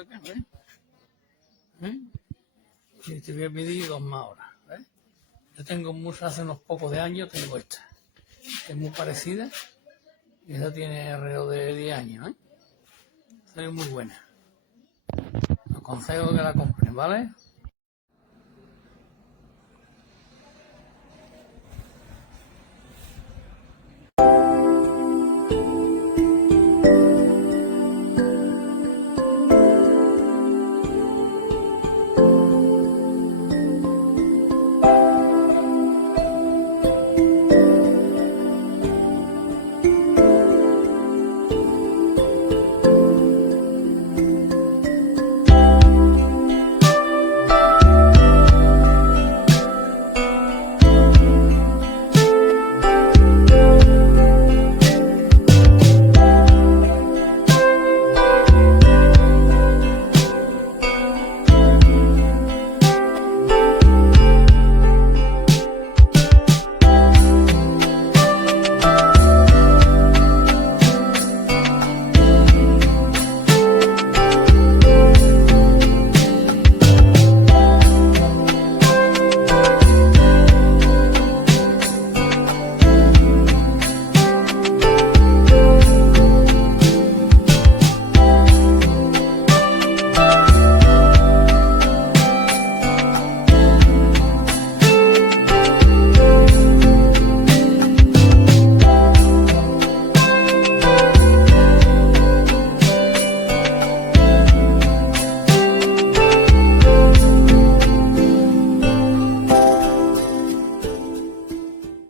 acá, ¿ves? Y te voy a pedir 2 más ahora, ¿ves? Yo tengo mucho, hace unos pocos de años tengo esta, que es muy parecida, y esta tiene alrededor de 10 años, ¿eh? Esta es muy buena. Os aconsejo que la compren, ¿vale?